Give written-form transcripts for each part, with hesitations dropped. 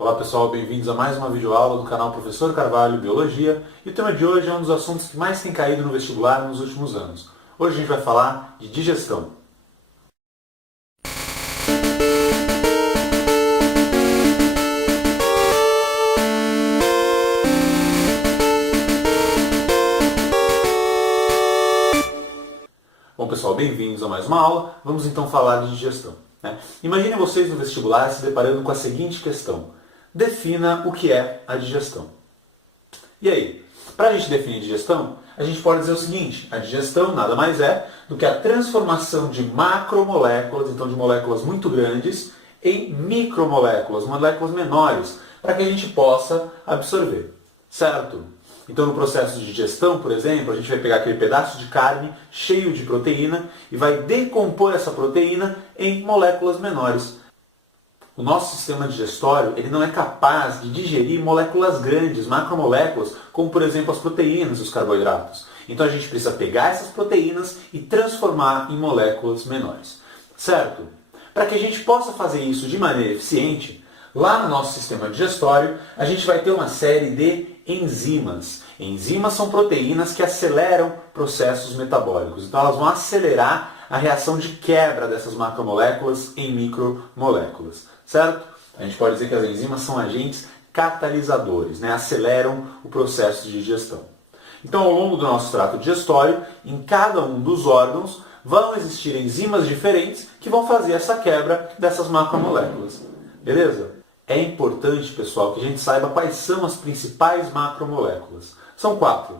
Olá pessoal, bem-vindos a mais uma videoaula do canal Professor Carvalho Biologia. E o tema de hoje é um dos assuntos que mais tem caído no vestibular nos últimos anos. Hoje a gente vai falar de digestão. Bom pessoal, bem-vindos a mais uma aula. Vamos então falar de digestão. Imaginem vocês no vestibular se deparando com a seguinte questão. Defina o que é a digestão. E aí, para a gente definir digestão, a gente pode dizer o seguinte, a digestão nada mais é do que a transformação de macromoléculas, então de moléculas muito grandes, em micromoléculas, moléculas menores, para que a gente possa absorver, certo? Então no processo de digestão, por exemplo, a gente vai pegar aquele pedaço de carne cheio de proteína e vai decompor essa proteína em moléculas menores. O nosso sistema digestório ele não é capaz de digerir moléculas grandes, macromoléculas, como por exemplo as proteínas e os carboidratos. Então a gente precisa pegar essas proteínas e transformar em moléculas menores. Certo? Para que a gente possa fazer isso de maneira eficiente, lá no nosso sistema digestório, a gente vai ter uma série de enzimas. Enzimas são proteínas que aceleram processos metabólicos. Então elas vão acelerar a reação de quebra dessas macromoléculas em micromoléculas. Certo? A gente pode dizer que as enzimas são agentes catalisadores, aceleram o processo de digestão. Então, ao longo do nosso trato digestório, em cada um dos órgãos, vão existir enzimas diferentes que vão fazer essa quebra dessas macromoléculas. Beleza? É importante, pessoal, que a gente saiba quais são as principais macromoléculas. São 4.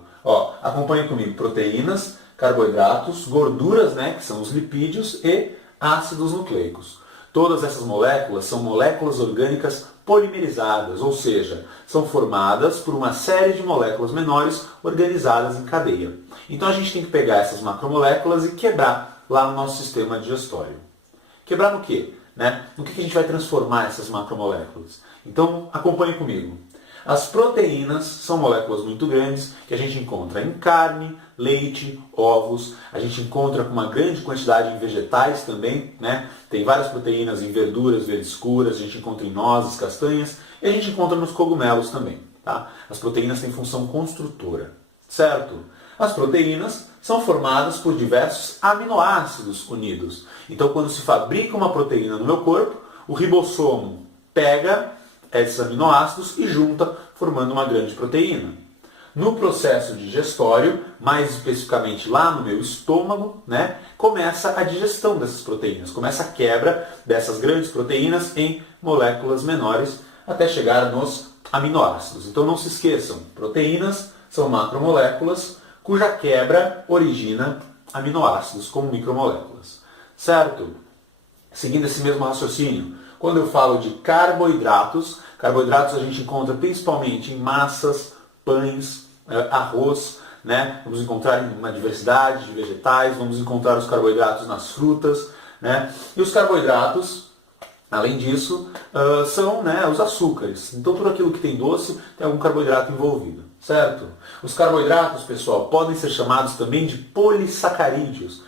Acompanhe comigo. Proteínas, carboidratos, gorduras, que são os lipídios, e ácidos nucleicos. Todas essas moléculas são moléculas orgânicas polimerizadas, ou seja, são formadas por uma série de moléculas menores organizadas em cadeia. Então a gente tem que pegar essas macromoléculas e quebrar lá no nosso sistema digestório. Quebrar no quê? No que a gente vai transformar essas macromoléculas? Então acompanhe comigo. As proteínas são moléculas muito grandes que a gente encontra em carne, leite, ovos. A gente encontra com uma grande quantidade em vegetais também. Tem várias proteínas em verduras verdes escuras, a gente encontra em nozes, castanhas e a gente encontra nos cogumelos também. Tá? As proteínas têm função construtora. Certo? As proteínas são formadas por diversos aminoácidos unidos. Então, quando se fabrica uma proteína no meu corpo, o ribossomo pega esses aminoácidos e junta, formando uma grande proteína. No processo digestório, mais especificamente lá no meu estômago, começa a digestão dessas proteínas, começa a quebra dessas grandes proteínas em moléculas menores, até chegar nos aminoácidos. Então não se esqueçam, proteínas são macromoléculas cuja quebra origina aminoácidos como micromoléculas. Certo? Seguindo esse mesmo raciocínio, quando eu falo de carboidratos, carboidratos a gente encontra principalmente em massas, pães, arroz, vamos encontrar em uma diversidade de vegetais, vamos encontrar os carboidratos nas frutas, e os carboidratos, além disso, são os açúcares. Então tudo aquilo que tem doce tem algum carboidrato envolvido, certo? Os carboidratos, pessoal, podem ser chamados também de polissacarídeos,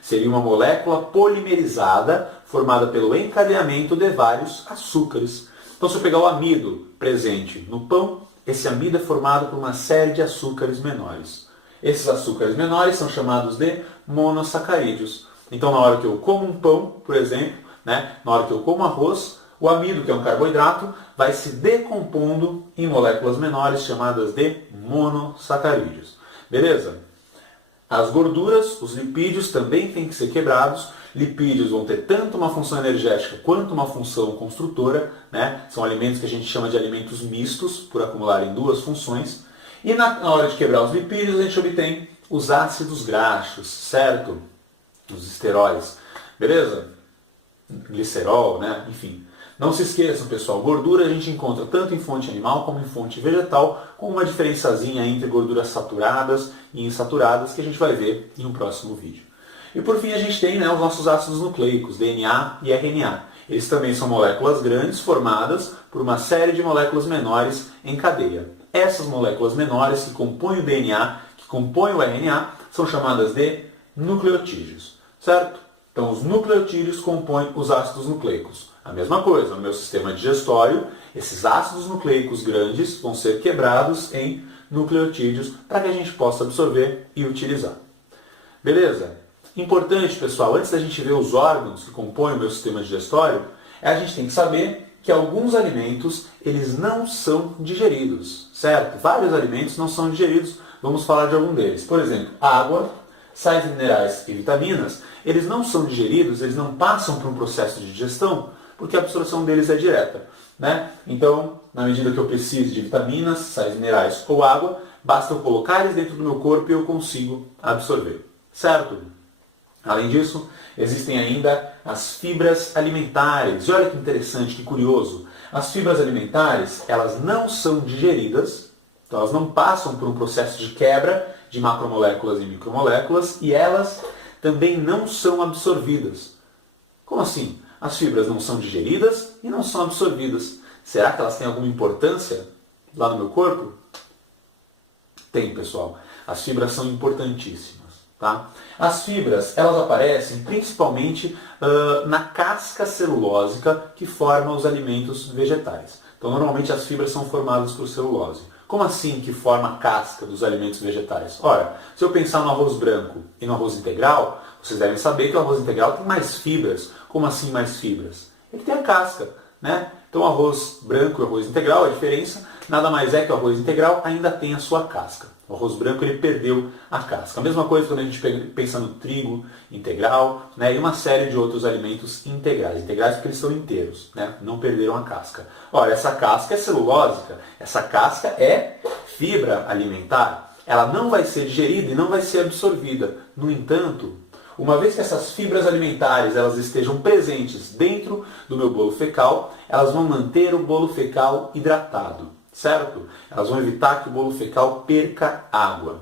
Seria uma molécula polimerizada formada pelo encadeamento de vários açúcares. Então se eu pegar o amido presente no pão, esse amido é formado por uma série de açúcares menores. Esses açúcares menores são chamados de monossacarídeos. Então na hora que eu como um pão, por exemplo, na hora que eu como arroz, o amido, que é um carboidrato, vai se decompondo em moléculas menores chamadas de monossacarídeos. Beleza? As gorduras, os lipídios também têm que ser quebrados. Lipídios vão ter tanto uma função energética quanto uma função construtora. São alimentos que a gente chama de alimentos mistos, por acumularem duas funções. E na hora de quebrar os lipídios, a gente obtém os ácidos graxos, certo? Os esteróis. Beleza? Glicerol, enfim. Não se esqueçam, pessoal, gordura a gente encontra tanto em fonte animal como em fonte vegetal, com uma diferençazinha entre gorduras saturadas e insaturadas que a gente vai ver em um próximo vídeo. E por fim a gente tem os nossos ácidos nucleicos, DNA e RNA. Eles também são moléculas grandes formadas por uma série de moléculas menores em cadeia. Essas moléculas menores que compõem o DNA, que compõem o RNA, são chamadas de nucleotídeos, certo? Então os nucleotídeos compõem os ácidos nucleicos. A mesma coisa, no meu sistema digestório, Esses ácidos nucleicos grandes vão ser quebrados em nucleotídeos para que a gente possa absorver e utilizar. Beleza? Importante, pessoal, antes da gente ver os órgãos que compõem o meu sistema digestório, a gente tem que saber que alguns alimentos eles não são digeridos, certo? Vários alimentos não são digeridos, vamos falar de algum deles. Por exemplo, água, sais minerais e vitaminas, eles não são digeridos, eles não passam por um processo de digestão, porque a absorção deles é direta, né? Então, na medida que eu preciso de vitaminas, sais minerais ou água, basta eu colocar eles dentro do meu corpo e eu consigo absorver, certo? Além disso, existem ainda as fibras alimentares. E olha que interessante, que curioso. As fibras alimentares, elas não são digeridas, então elas não passam por um processo de quebra de macromoléculas e micromoléculas e elas também não são absorvidas. Como assim? As fibras não são digeridas e não são absorvidas. Será que elas têm alguma importância lá no meu corpo? Tem, pessoal. As fibras são importantíssimas. Tá? As fibras, elas aparecem principalmente na casca celulósica que forma os alimentos vegetais. Então, normalmente as fibras são formadas por celulose. Como assim que forma a casca dos alimentos vegetais? Ora, se eu pensar no arroz branco e no arroz integral, vocês devem saber que o arroz integral tem mais fibras. Como assim mais fibras? Ele tem a casca, né? Então, o arroz branco e o arroz integral, a diferença nada mais é que o arroz integral ainda tem a sua casca. O arroz branco ele perdeu a casca. A mesma coisa quando a gente pensa no trigo integral, né, e uma série de outros alimentos integrais. Integrais porque eles são inteiros, né, não perderam a casca. Olha, essa casca é celulósica, essa casca é fibra alimentar. Ela não vai ser digerida e não vai ser absorvida. No entanto, uma vez que essas fibras alimentares elas estejam presentes dentro do meu bolo fecal, elas vão manter o bolo fecal hidratado. Certo? Elas vão evitar que o bolo fecal perca água.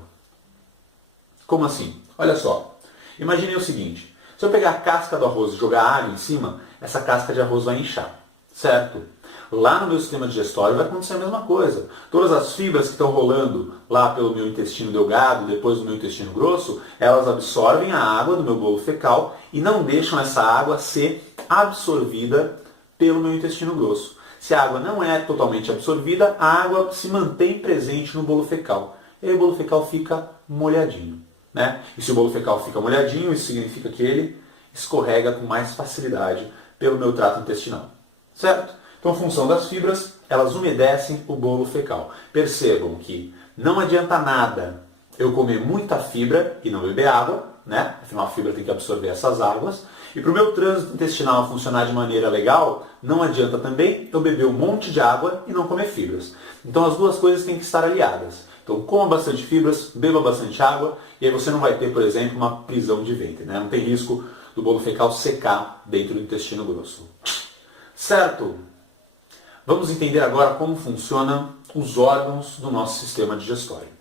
Como assim? Olha só. Imaginei o seguinte. Se eu pegar a casca do arroz e jogar água em cima, essa casca de arroz vai inchar. Certo? Lá no meu sistema digestório vai acontecer a mesma coisa. Todas as fibras que estão rolando lá pelo meu intestino delgado, depois do meu intestino grosso, elas absorvem a água do meu bolo fecal e não deixam essa água ser absorvida pelo meu intestino grosso. Se a água não é totalmente absorvida, a água se mantém presente no bolo fecal. E aí o bolo fecal fica molhadinho. Né? E se o bolo fecal fica molhadinho, isso significa que ele escorrega com mais facilidade pelo meu trato intestinal. Certo? Então, a função das fibras, elas umedecem o bolo fecal. Percebam que não adianta nada eu comer muita fibra e não beber água, né? Afinal, a fibra tem que absorver essas águas. E para o meu trânsito intestinal funcionar de maneira legal, não adianta também eu beber um monte de água e não comer fibras. Então as duas coisas têm que estar aliadas. Então coma bastante fibras, beba bastante água, e aí você não vai ter, por exemplo, uma prisão de ventre. Né? Não tem risco do bolo fecal secar dentro do intestino grosso. Certo? Vamos entender agora como funcionam os órgãos do nosso sistema digestório.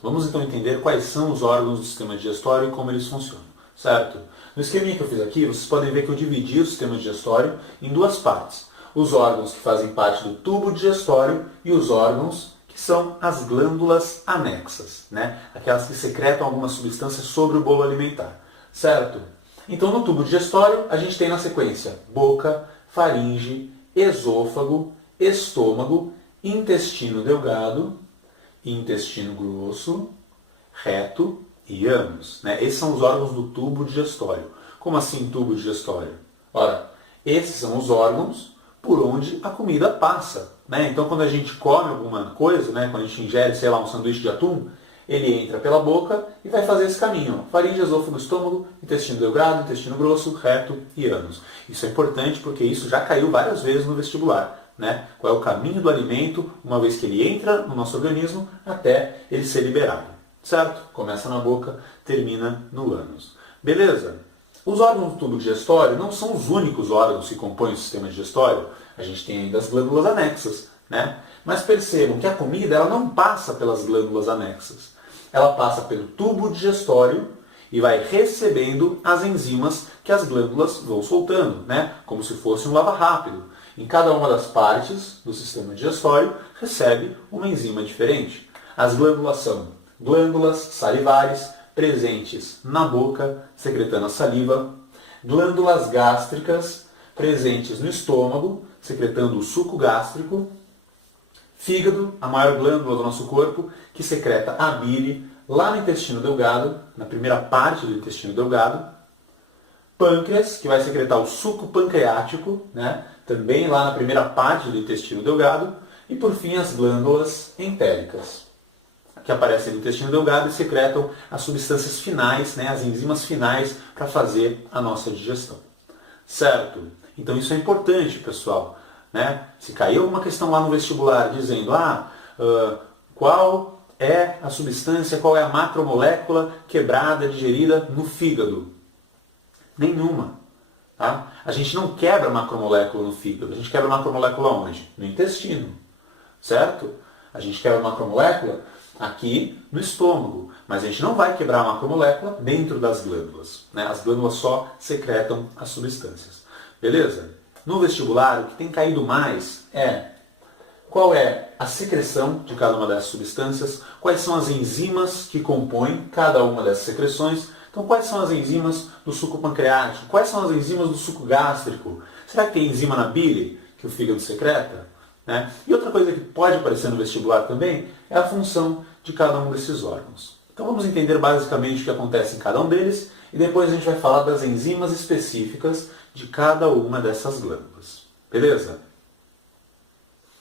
Vamos então entender quais são os órgãos do sistema digestório e como eles funcionam, certo? No esqueminha que eu fiz aqui, vocês podem ver que eu dividi o sistema digestório em duas partes. Os órgãos que fazem parte do tubo digestório e os órgãos que são as glândulas anexas, né? Aquelas que secretam alguma substância sobre o bolo alimentar, certo? Então no tubo digestório a gente tem na sequência boca, faringe, esôfago, estômago, intestino delgado, intestino grosso, reto e ânus. Né? Esses são os órgãos do tubo digestório. Como assim tubo digestório? Ora, esses são os órgãos por onde a comida passa. Né? Então, quando a gente come alguma coisa, né? Quando a gente ingere, sei lá, um sanduíche de atum, ele entra pela boca e vai fazer esse caminho. Faringe, esôfago, estômago, intestino delgado, intestino grosso, reto e ânus. Isso é importante porque isso já caiu várias vezes no vestibular. Né? Qual é o caminho do alimento, uma vez que ele entra no nosso organismo, até ele ser liberado. Certo? Começa na boca, termina no ânus. Beleza? Os órgãos do tubo digestório não são os únicos órgãos que compõem o sistema digestório. A gente tem ainda as glândulas anexas. Né? Mas percebam que a comida ela não passa pelas glândulas anexas. Ela passa pelo tubo digestório e vai recebendo as enzimas que as glândulas vão soltando, né? Como se fosse um lava-rápido. Em cada uma das partes do sistema digestório recebe uma enzima diferente. As glândulas são glândulas salivares, presentes na boca, secretando a saliva, glândulas gástricas, presentes no estômago, secretando o suco gástrico, fígado, a maior glândula do nosso corpo, que secreta a bile lá no intestino delgado, na primeira parte do intestino delgado, pâncreas, que vai secretar o suco pancreático, né, também lá na primeira parte do intestino delgado, e por fim as glândulas entéricas, que aparecem no intestino delgado e secretam as substâncias finais, né, as enzimas finais para fazer a nossa digestão. Certo? Então isso é importante, pessoal. Né? Se cair alguma questão lá no vestibular dizendo qual é a substância, qual é a macromolécula quebrada, digerida no fígado? Nenhuma. Tá? A gente não quebra macromolécula no fígado, a gente quebra macromolécula onde? No intestino. Certo? A gente quebra macromolécula aqui no estômago, mas a gente não vai quebrar a macromolécula dentro das glândulas. Né? As glândulas só secretam as substâncias. Beleza? No vestibular, o que tem caído mais é qual é a secreção de cada uma dessas substâncias, quais são as enzimas que compõem cada uma dessas secreções. Então, quais são as enzimas do suco pancreático? Quais são as enzimas do suco gástrico? Será que tem enzima na bile que o fígado secreta? Né? E outra coisa que pode aparecer no vestibular também é a função de cada um desses órgãos. Então vamos entender basicamente o que acontece em cada um deles e depois a gente vai falar das enzimas específicas de cada uma dessas glândulas. Beleza?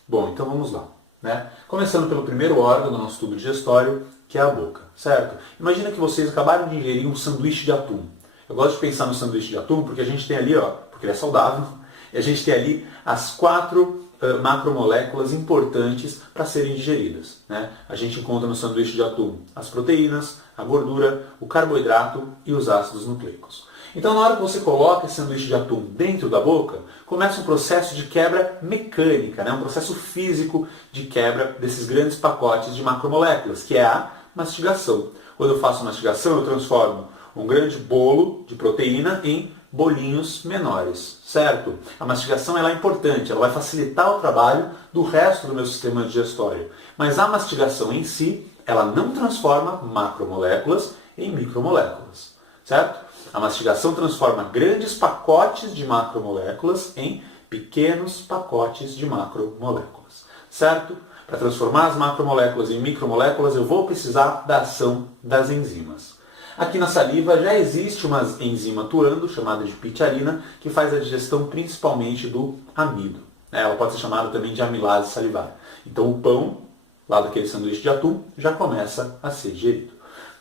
Bom, então vamos lá. Né? Começando pelo primeiro órgão do nosso tubo digestório, que é a boca. Certo? Imagina que vocês acabaram de ingerir um sanduíche de atum. Eu gosto de pensar no sanduíche de atum porque a gente tem ali, porque ele é saudável, e a gente tem ali as 4 macromoléculas importantes para serem digeridas. Né? A gente encontra no sanduíche de atum as proteínas, a gordura, o carboidrato e os ácidos nucleicos. Então, na hora que você coloca esse sanduíche de atum dentro da boca, começa um processo de quebra mecânica, né? Um processo físico de quebra desses grandes pacotes de macromoléculas, que é a mastigação. Quando eu faço mastigação, eu transformo um grande bolo de proteína em bolinhos menores, certo? A mastigação ela é importante, ela vai facilitar o trabalho do resto do meu sistema digestório. Mas a mastigação em si, ela não transforma macromoléculas em micromoléculas, certo? A mastigação transforma grandes pacotes de macromoléculas em pequenos pacotes de macromoléculas, certo? Para transformar as macromoléculas em micromoléculas, eu vou precisar da ação das enzimas. Aqui na saliva já existe uma enzima atuando, chamada de pitialina, que faz a digestão principalmente do amido. Ela pode ser chamada também de amilase salivar. Então o pão, lá daquele sanduíche de atum, já começa a ser digerido.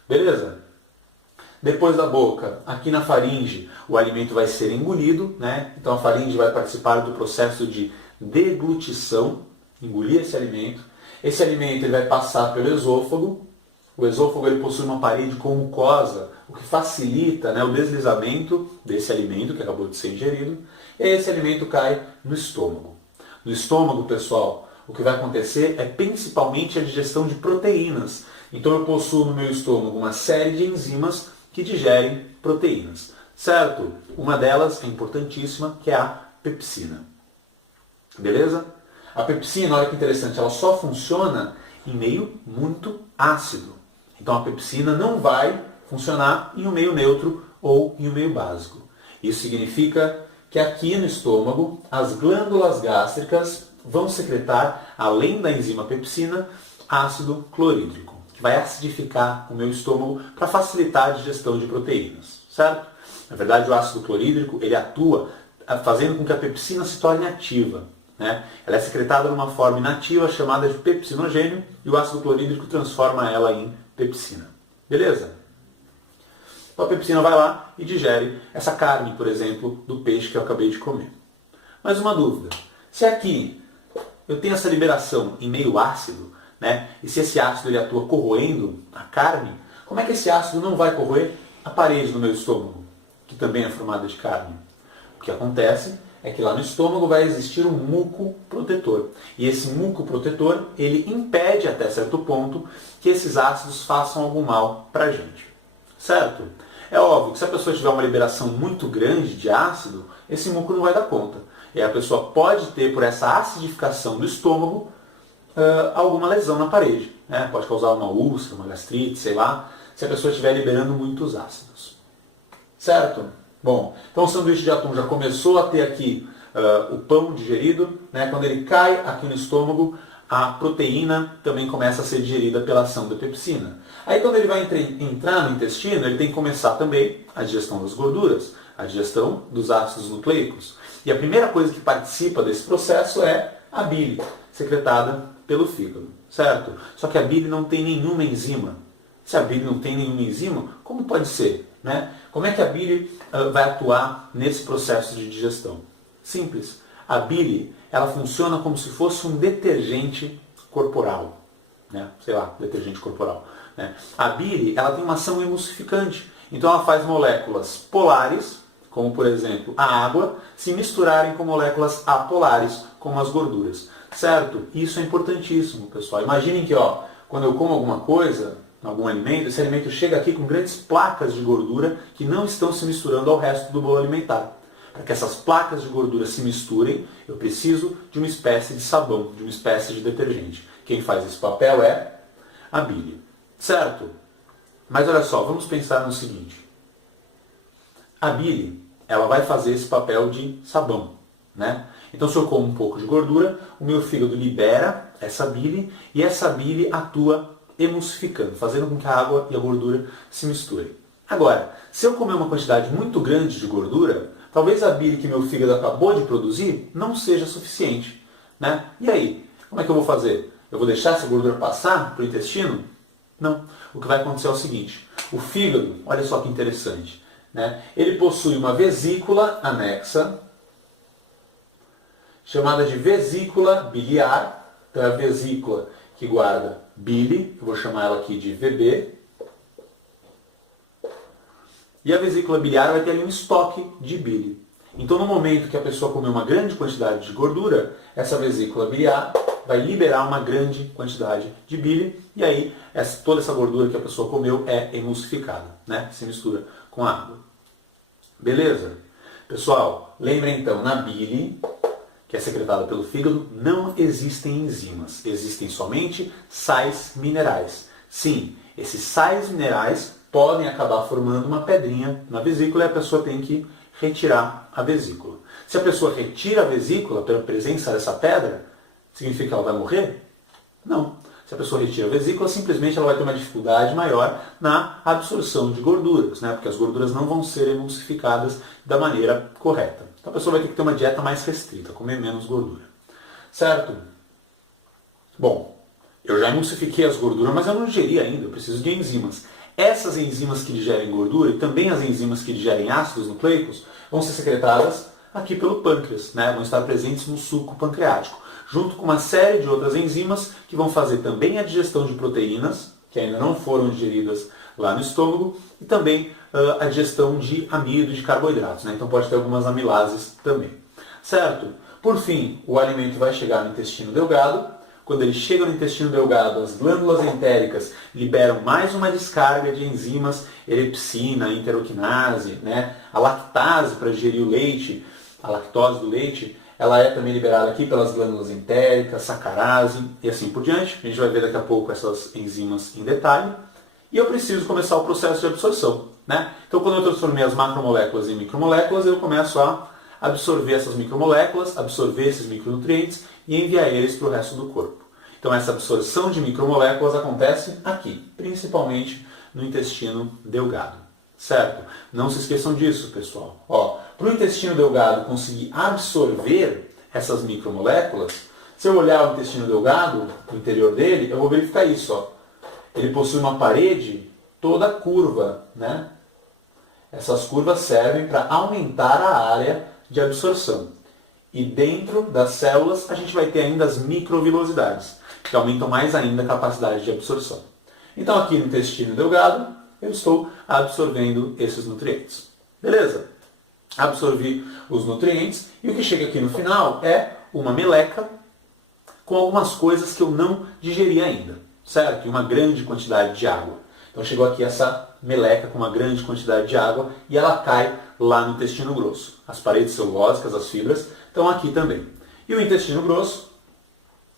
Beleza? Depois da boca, aqui na faringe, o alimento vai ser engolido, né? Então a faringe vai participar do processo de deglutição, engolir esse alimento. Esse alimento ele vai passar pelo esôfago. O esôfago ele possui uma parede com mucosa, o que facilita, né, o deslizamento desse alimento que acabou de ser ingerido. E esse alimento cai no estômago. No estômago, pessoal, o que vai acontecer é principalmente a digestão de proteínas. Então eu possuo no meu estômago uma série de enzimas que digerem proteínas. Certo? Uma delas é importantíssima, que é a pepsina. Beleza? A pepsina, olha que interessante, ela só funciona em meio muito ácido. Então a pepsina não vai funcionar em um meio neutro ou em um meio básico. Isso significa que aqui no estômago as glândulas gástricas vão secretar, além da enzima pepsina, ácido clorídrico, que vai acidificar o meu estômago para facilitar a digestão de proteínas. Certo? Na verdade, o ácido clorídrico ele atua fazendo com que a pepsina se torne ativa. Né? Ela é secretada numa forma inativa chamada de pepsinogênio e o ácido clorídrico transforma ela em pepsina. Beleza? Então a pepsina vai lá e digere essa carne, por exemplo, do peixe que eu acabei de comer. Mas uma dúvida. Se aqui eu tenho essa liberação em meio ácido, né? E se esse ácido ele atua corroendo a carne, como é que esse ácido não vai corroer a parede do meu estômago, que também é formada de carne? O que acontece é que lá no estômago vai existir um muco protetor. E esse muco protetor, ele impede até certo ponto que esses ácidos façam algum mal para a gente. Certo? É óbvio que se a pessoa tiver uma liberação muito grande de ácido, esse muco não vai dar conta. E a pessoa pode ter, por essa acidificação do estômago, alguma lesão na parede. Né? Pode causar uma úlcera, uma gastrite, sei lá, se a pessoa estiver liberando muitos ácidos. Certo? Bom, então o sanduíche de atum já começou a ter aqui o pão digerido. Né? Quando ele cai aqui no estômago, a proteína também começa a ser digerida pela ação da pepsina. Aí quando ele vai entrar no intestino, ele tem que começar também a digestão das gorduras, a digestão dos ácidos nucleicos. E a primeira coisa que participa desse processo é a bile, secretada pelo fígado, certo? Só que a bile não tem nenhuma enzima. Se a bile não tem nenhuma enzima, como pode ser? Né? Como é que a bile vai atuar nesse processo de digestão? Simples. A bile, ela funciona como se fosse um detergente corporal. Né? Sei lá, detergente corporal. Né? A bile, ela tem uma ação emulsificante. Então ela faz moléculas polares, como por exemplo a água, se misturarem com moléculas apolares, como as gorduras. Certo? Isso é importantíssimo, pessoal. Imaginem que quando eu como alguma coisa, algum alimento, esse alimento chega aqui com grandes placas de gordura que não estão se misturando ao resto do bolo alimentar. Para que essas placas de gordura se misturem, eu preciso de uma espécie de sabão, de uma espécie de detergente. Quem faz esse papel é a bile. Certo? Mas olha só, vamos pensar no seguinte. A bile, ela vai fazer esse papel de sabão. Né? Então, se eu como um pouco de gordura, o meu fígado libera essa bile e essa bile atua emulsificando, fazendo com que a água e a gordura se misturem. Agora, se eu comer uma quantidade muito grande de gordura, talvez a bile que meu fígado acabou de produzir não seja suficiente. Né? E aí, como é que eu vou fazer? Eu vou deixar essa gordura passar para o intestino? Não. O que vai acontecer é o seguinte, o fígado, olha só que interessante, né? Ele possui uma vesícula anexa, chamada de vesícula biliar. Então é a vesícula que guarda bile, eu vou chamar ela aqui de VB. E a vesícula biliar vai ter ali um estoque de bile. Então no momento que a pessoa comer uma grande quantidade de gordura, essa vesícula biliar vai liberar uma grande quantidade de bile e aí toda essa gordura que a pessoa comeu é emulsificada, né? Se mistura com a água. Beleza? Pessoal, lembrem então, na bile, que é secretada pelo fígado, não existem enzimas. Existem somente sais minerais. Sim, esses sais minerais podem acabar formando uma pedrinha na vesícula e a pessoa tem que retirar a vesícula. Se a pessoa retira a vesícula pela presença dessa pedra, significa que ela vai morrer? Não. Se a pessoa retira a vesícula, simplesmente ela vai ter uma dificuldade maior na absorção de gorduras, né? Porque as gorduras não vão ser emulsificadas da maneira correta. Então a pessoa vai ter que ter uma dieta mais restrita, comer menos gordura. Certo? Bom, eu já emulsifiquei as gorduras, mas eu não digeri ainda, eu preciso de enzimas. Essas enzimas que digerem gordura e também as enzimas que digerem ácidos nucleicos vão ser secretadas aqui pelo pâncreas, né? Vão estar presentes no suco pancreático, junto com uma série de outras enzimas que vão fazer também a digestão de proteínas, que ainda não foram digeridas lá no estômago, e também a digestão de amido e de carboidratos. Né? Então pode ter algumas amilases também. Certo? Por fim, o alimento vai chegar no intestino delgado. Quando ele chega no intestino delgado, as glândulas entéricas liberam mais uma descarga de enzimas, erepsina, enteroquinase, né? A lactase para digerir o leite, a lactose do leite, ela é também liberada aqui pelas glândulas entéricas, sacarase e assim por diante. A gente vai ver daqui a pouco essas enzimas em detalhe. E eu preciso começar o processo de absorção. Né? Então, quando eu transformei as macromoléculas em micromoléculas, eu começo a absorver essas micromoléculas, absorver esses micronutrientes e enviar eles para o resto do corpo. Então, essa absorção de micromoléculas acontece aqui, principalmente no intestino delgado. Certo? Não se esqueçam disso, pessoal. Para o intestino delgado conseguir absorver essas micromoléculas, se eu olhar o intestino delgado, o interior dele, eu vou verificar isso. Ele possui uma parede toda curva, né? Essas curvas servem para aumentar a área de absorção. E dentro das células a gente vai ter ainda as microvilosidades, que aumentam mais ainda a capacidade de absorção. Então aqui no intestino delgado eu estou absorvendo esses nutrientes. Beleza? Absorvi os nutrientes e o que chega aqui no final é uma meleca com algumas coisas que eu não digeri ainda, certo? E uma grande quantidade de água. Então chegou aqui essa meleca com uma grande quantidade de água e ela cai lá no intestino grosso. As paredes celulósicas, as fibras, estão aqui também. E o intestino grosso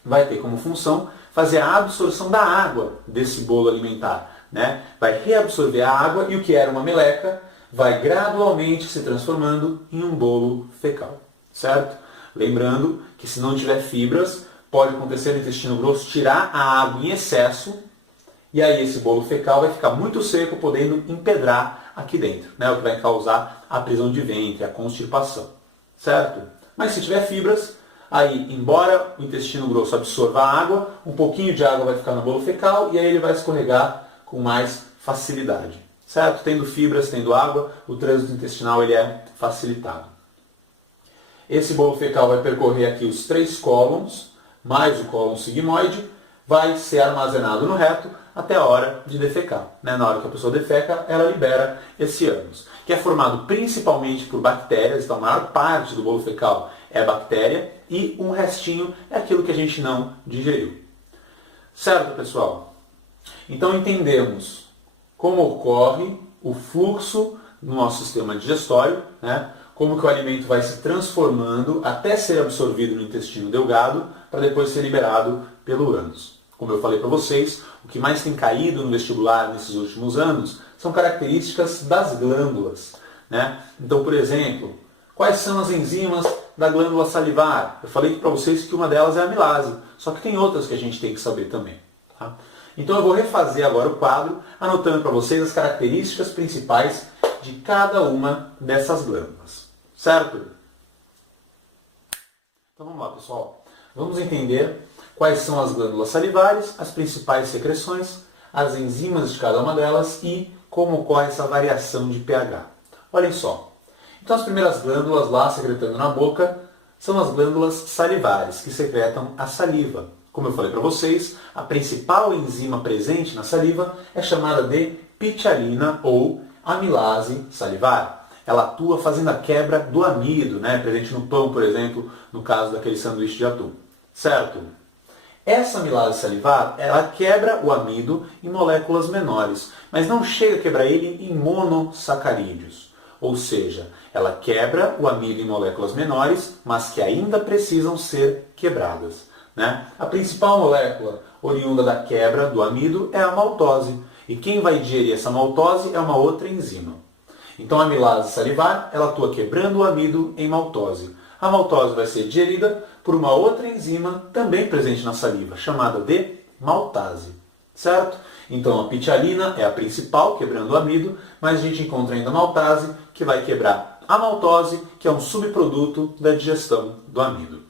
vai ter como função fazer a absorção da água desse bolo alimentar, né? Vai reabsorver a água e o que era uma meleca vai gradualmente se transformando em um bolo fecal, certo? Lembrando que se não tiver fibras, pode acontecer no intestino grosso tirar a água em excesso e aí esse bolo fecal vai ficar muito seco, podendo empedrar aqui dentro, né? O que vai causar a prisão de ventre, a constipação, certo? Mas se tiver fibras, aí, embora o intestino grosso absorva a água, um pouquinho de água vai ficar no bolo fecal e aí ele vai escorregar com mais facilidade, certo? Tendo fibras, tendo água, o trânsito intestinal ele é facilitado. Esse bolo fecal vai percorrer aqui os 3 cólons, mais o cólon sigmoide, vai ser armazenado no reto até a hora de defecar, né? Na hora que a pessoa defeca, ela libera esse ânus, que é formado principalmente por bactérias, então a maior parte do bolo fecal é bactéria e um restinho é aquilo que a gente não digeriu. Certo, pessoal? Então entendemos como ocorre o fluxo no nosso sistema digestório, né? Como que o alimento vai se transformando até ser absorvido no intestino delgado para depois ser liberado pelo ânus. Como eu falei para vocês, o que mais tem caído no vestibular nesses últimos anos são características das glândulas, né? Então, por exemplo, quais são as enzimas da glândula salivar? Eu falei para vocês que uma delas é a amilase, só que tem outras que a gente tem que saber também, tá? Então eu vou refazer agora o quadro, anotando para vocês as características principais de cada uma dessas glândulas, certo? Então vamos lá, pessoal. Vamos entender quais são as glândulas salivares, as principais secreções, as enzimas de cada uma delas e como ocorre essa variação de pH. Olhem só. Então as primeiras glândulas lá secretando na boca são as glândulas salivares, que secretam a saliva. Como eu falei para vocês, a principal enzima presente na saliva é chamada de pitialina ou amilase salivar. Ela atua fazendo a quebra do amido, né, presente no pão, por exemplo, no caso daquele sanduíche de atum. Certo? Essa amilase salivar, ela quebra o amido em moléculas menores, mas não chega a quebrar ele em monossacarídeos. Ou seja, ela quebra o amido em moléculas menores, mas que ainda precisam ser quebradas, né? A principal molécula oriunda da quebra do amido é a maltose. E quem vai digerir essa maltose é uma outra enzima. Então a amilase salivar, ela atua quebrando o amido em maltose. A maltose vai ser digerida por uma outra enzima também presente na saliva, chamada de maltase, certo? Então a pitialina é a principal, quebrando o amido, mas a gente encontra ainda a maltase, que vai quebrar a maltose, que é um subproduto da digestão do amido.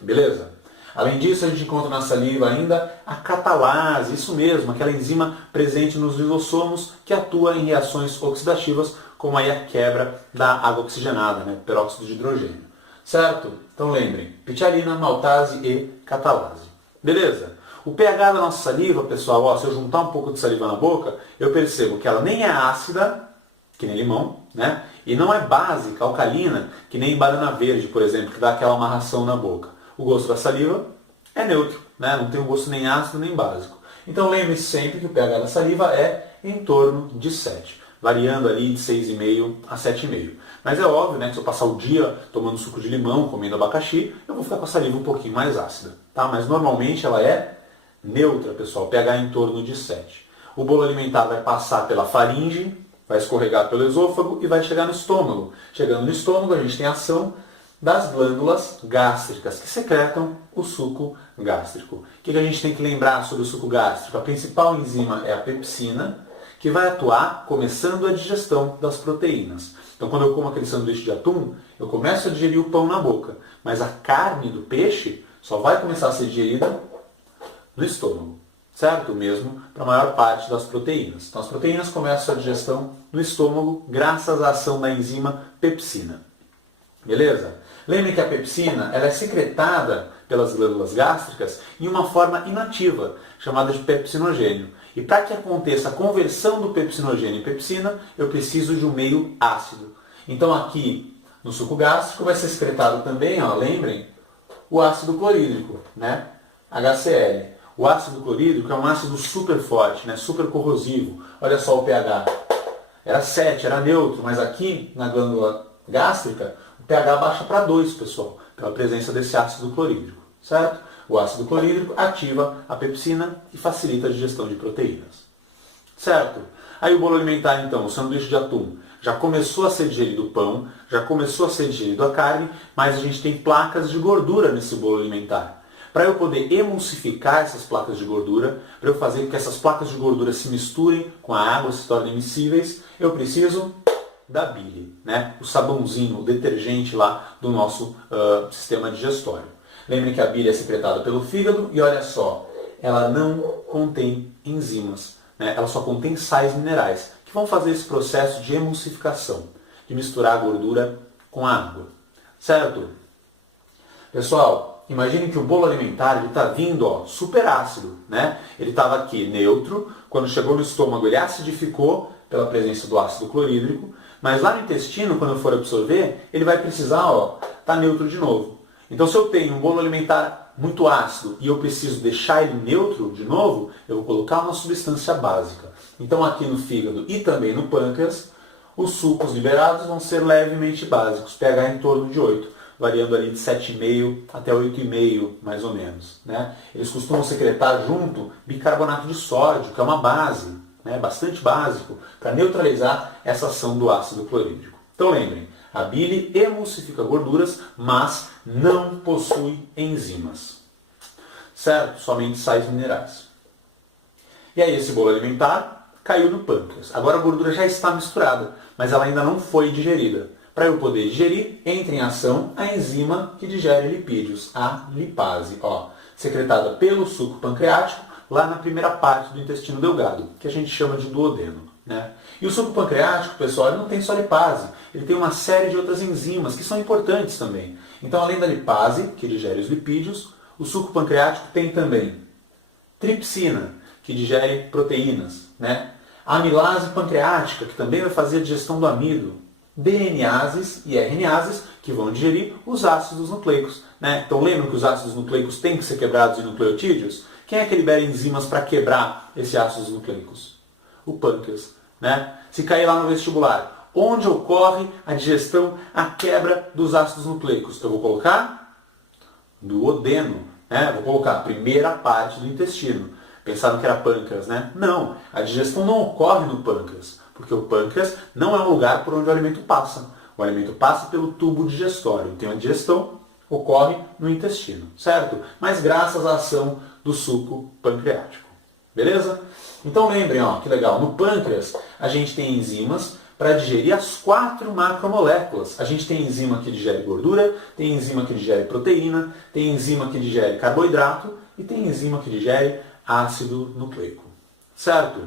Beleza? Além disso, a gente encontra na saliva ainda a catalase, isso mesmo, aquela enzima presente nos lisossomos que atua em reações oxidativas, como aí a quebra da água oxigenada, né, peróxido de hidrogênio. Certo? Então lembrem, pitialina, maltase e catalase. Beleza? O pH da nossa saliva, pessoal, ó, se eu juntar um pouco de saliva na boca, eu percebo que ela nem é ácida, que nem limão, né? E não é básica, alcalina, que nem banana verde, por exemplo, que dá aquela amarração na boca. O gosto da saliva é neutro, né? Não tem um gosto nem ácido nem básico. Então lembre-se sempre que o pH da saliva é em torno de 7, variando ali de 6,5 a 7,5. Mas é óbvio, né, que se eu passar o dia tomando suco de limão, comendo abacaxi, eu vou ficar com a saliva um pouquinho mais ácida, tá? Mas normalmente ela é neutra, pessoal, pH em torno de 7. O bolo alimentar vai passar pela faringe, vai escorregar pelo esôfago e vai chegar no estômago. Chegando no estômago, a gente tem a ação das glândulas gástricas, que secretam o suco gástrico. O que a gente tem que lembrar sobre o suco gástrico? A principal enzima é a pepsina, que vai atuar começando a digestão das proteínas. Então, quando eu como aquele sanduíche de atum, eu começo a digerir o pão na boca, mas a carne do peixe só vai começar a ser digerida no estômago, certo? Mesmo para a maior parte das proteínas. Então, as proteínas começam a digestão no estômago graças à ação da enzima pepsina. Beleza? Lembre que a pepsina ela é secretada pelas glândulas gástricas em uma forma inativa, chamada de pepsinogênio. E para que aconteça a conversão do pepsinogênio em pepsina, eu preciso de um meio ácido. Então aqui no suco gástrico vai ser secretado também, ó, lembrem, o ácido clorídrico, né? HCl. O ácido clorídrico é um ácido super forte, né? Super corrosivo. Olha só o pH. Era 7, era neutro, mas aqui na glândula gástrica o pH baixa para 2, pessoal, pela presença desse ácido clorídrico, certo? O ácido clorídrico ativa a pepsina e facilita a digestão de proteínas, certo? Aí o bolo alimentar, então, o sanduíche de atum, já começou a ser digerido o pão, já começou a ser digerido a carne, mas a gente tem placas de gordura nesse bolo alimentar. Para eu poder emulsificar essas placas de gordura, para eu fazer com que essas placas de gordura se misturem com a água, se tornem miscíveis, eu preciso da bile, né? O sabãozinho, o detergente lá do nosso sistema digestório. Lembrem que a bile é secretada pelo fígado e olha só, ela não contém enzimas, né? Ela só contém sais minerais, que vão fazer esse processo de emulsificação, de misturar a gordura com a água, certo? Pessoal, imagine que o bolo alimentar está vindo super ácido, né? Ele estava aqui neutro, quando chegou no estômago ele acidificou pela presença do ácido clorídrico, mas lá no intestino, quando eu for absorver, ele vai precisar estar neutro de novo. Então se eu tenho um bolo alimentar muito ácido e eu preciso deixar ele neutro de novo, eu vou colocar uma substância básica. Então aqui no fígado e também no pâncreas, os sucos liberados vão ser levemente básicos, pH em torno de 8, variando ali de 7,5 até 8,5 mais ou menos, né? Eles costumam secretar junto bicarbonato de sódio, que é uma base, né, bastante básico, para neutralizar essa ação do ácido clorídrico. Então lembrem, a bile emulsifica gorduras, mas não possui enzimas, certo? Somente sais minerais. E aí esse bolo alimentar caiu no pâncreas. Agora a gordura já está misturada, mas ela ainda não foi digerida. Para eu poder digerir, entra em ação a enzima que digere lipídios, a lipase, secretada pelo suco pancreático, lá na primeira parte do intestino delgado, que a gente chama de duodeno, né? E o suco pancreático, pessoal, ele não tem só lipase, ele tem uma série de outras enzimas que são importantes também. Então, além da lipase, que digere os lipídios, o suco pancreático tem também tripsina, que digere proteínas, né? A amilase pancreática, que também vai fazer a digestão do amido, DNases e RNases, que vão digerir os ácidos nucleicos, né? Então lembram que os ácidos nucleicos têm que ser quebrados em nucleotídeos? Quem é que libera enzimas para quebrar esses ácidos nucleicos? O pâncreas, né? Se cair lá no vestibular, onde ocorre a digestão, a quebra dos ácidos nucleicos? Eu vou colocar duodeno, né? Vou colocar a primeira parte do intestino. Pensaram que era pâncreas, né? Não, a digestão não ocorre no pâncreas, porque o pâncreas não é um lugar por onde o alimento passa. O alimento passa pelo tubo digestório, então a digestão ocorre no intestino, certo? Mas graças à ação do suco pancreático. Beleza? Então lembrem, que legal, no pâncreas a gente tem enzimas para digerir as 4 macromoléculas. A gente tem enzima que digere gordura, tem enzima que digere proteína, tem enzima que digere carboidrato e tem enzima que digere ácido nucleico. Certo?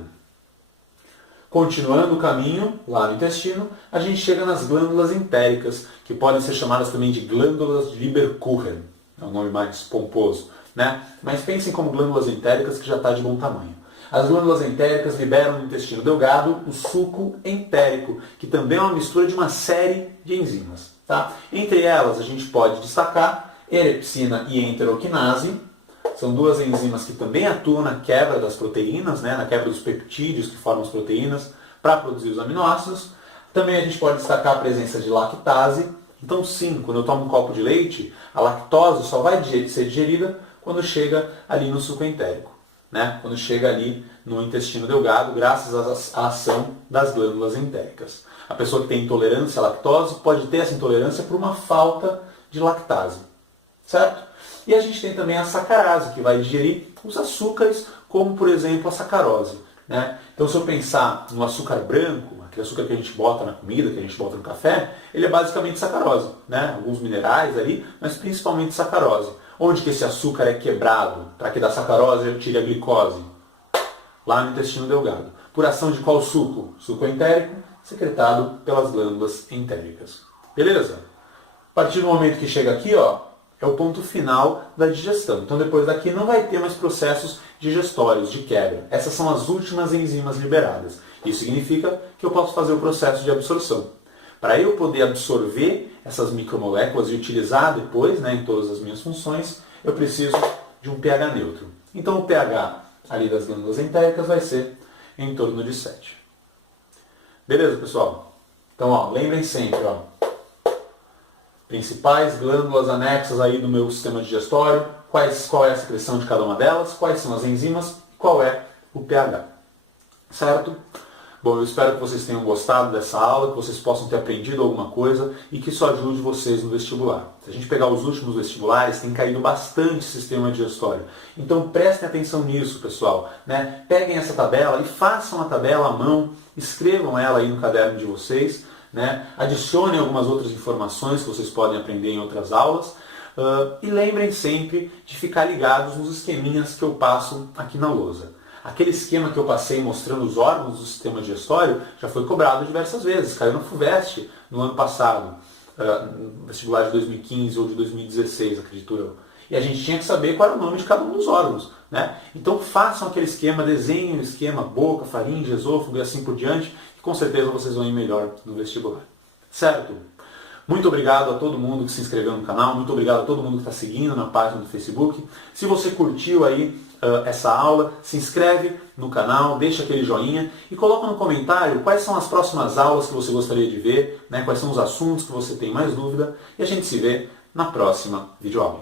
Continuando o caminho, lá no intestino, a gente chega nas glândulas entéricas, que podem ser chamadas também de glândulas de Lieberkühlen. É um nome mais pomposo, né? Mas pensem como glândulas entéricas, que já está de bom tamanho. As glândulas entéricas liberam no intestino delgado o suco entérico, que também é uma mistura de uma série de enzimas. Tá? Entre elas, a gente pode destacar erepsina e enteroquinase. São 2 enzimas que também atuam na quebra das proteínas, né? Na quebra dos peptídeos que formam as proteínas, para produzir os aminoácidos. Também a gente pode destacar a presença de lactase. Então sim, quando eu tomo um copo de leite, a lactose só vai ser digerida quando chega ali no suco entérico, né? Quando chega ali no intestino delgado, graças à ação das glândulas entéricas. A pessoa que tem intolerância à lactose pode ter essa intolerância por uma falta de lactase, certo? E a gente tem também a sacarase, que vai digerir os açúcares, como por exemplo a sacarose, né? Então se eu pensar no açúcar branco, aquele açúcar que a gente bota na comida, que a gente bota no café, ele é basicamente sacarose, né? Alguns minerais ali, mas principalmente sacarose. Onde que esse açúcar é quebrado para que da sacarose eu tire a glicose? Lá no intestino delgado. Por ação de qual suco? Suco entérico, secretado pelas glândulas entéricas. Beleza? A partir do momento que chega aqui, é o ponto final da digestão. Então depois daqui não vai ter mais processos digestórios, de quebra. Essas são as últimas enzimas liberadas. Isso significa que eu posso fazer o processo de absorção. Para eu poder absorver essas micromoléculas e utilizar depois, né, em todas as minhas funções, eu preciso de um pH neutro. Então o pH ali das glândulas entéricas vai ser em torno de 7. Beleza, pessoal? Então, ó, lembrem sempre, ó, principais glândulas anexas aí do meu sistema digestório, qual é a secreção de cada uma delas, quais são as enzimas e qual é o pH. Certo? Bom, eu espero que vocês tenham gostado dessa aula, que vocês possam ter aprendido alguma coisa e que isso ajude vocês no vestibular. Se a gente pegar os últimos vestibulares, tem caído bastante sistema digestório. Então prestem atenção nisso, pessoal. Né? Peguem essa tabela e façam a tabela à mão, escrevam ela aí no caderno de vocês, né? Adicionem algumas outras informações que vocês podem aprender em outras aulas. E lembrem sempre de ficar ligados nos esqueminhas que eu passo aqui na lousa. Aquele esquema que eu passei mostrando os órgãos do sistema digestório já foi cobrado diversas vezes. Caiu na FUVEST no ano passado, no vestibular de 2015 ou de 2016, acredito eu. E a gente tinha que saber qual era o nome de cada um dos órgãos. Né? Então façam aquele esquema, desenhem o esquema, boca, faringe, esôfago e assim por diante, que com certeza vocês vão ir melhor no vestibular. Certo? Muito obrigado a todo mundo que se inscreveu no canal, muito obrigado a todo mundo que está seguindo na página do Facebook. Se você curtiu aí essa aula, se inscreve no canal, deixa aquele joinha e coloca no comentário quais são as próximas aulas que você gostaria de ver, né, quais são os assuntos que você tem mais dúvida, e a gente se vê na próxima videoaula.